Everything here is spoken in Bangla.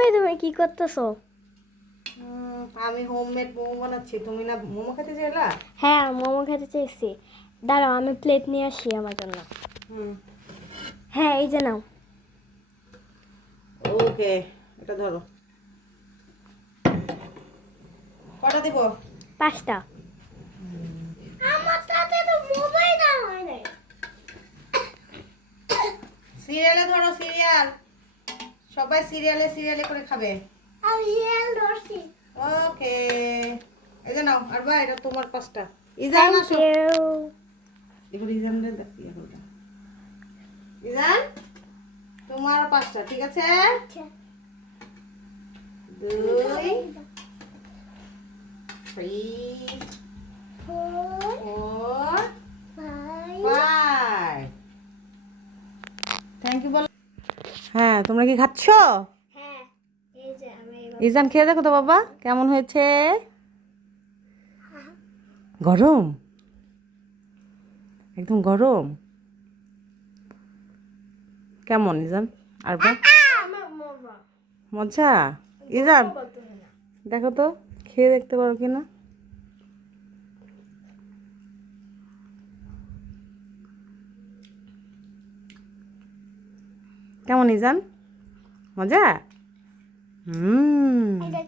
ভাই তুমি কি করতেছো? আমি হোমমেড মোমো বানাচ্ছি। তুমি না মোমো খেতে চাইলা? হ্যাঁ, মোমো খেতে চাইছি। দাঁড়াও, আমি প্লেট নিয়ে আসি আমার জন্য। হুম, হ্যাঁ, এই যে নাও। ওকে, এটা ধরো। কটা দিব? 5টা। আমার সাথে তো মোবাইল না হয় না। সিরিয়ালে ধরো, সিরিয়াল। সবাই সিরিয়ালে সিরিয়ালে করে খাবে। আমি সিরিয়াল ধরছি। ওকে, এই যে নাও। আর বা এটা তোমার 5টা। ইজান থ্যাংক আসো। ইউ। দেখো ইজানরে দেখি এখন। ইজান, তোমার 5টা, ঠিক আছে? 2 3 4 5। থ্যাংক ইউ বলো। হ্যাঁ, তোমরা কি খাচ্ছো? হ্যাঁ, এই যে আমি ইজান খেয়ে দেখো তো বাবা, কেমন হয়েছে? গরম, একদম গরম। কেমন ইজান? আর বা আমার মোবা মজা। ইজান বলতেছে না। দেখো তো, খেয়ে দেখতে পারো কিনা। কেমন ইজান? মজা। হুম। এটা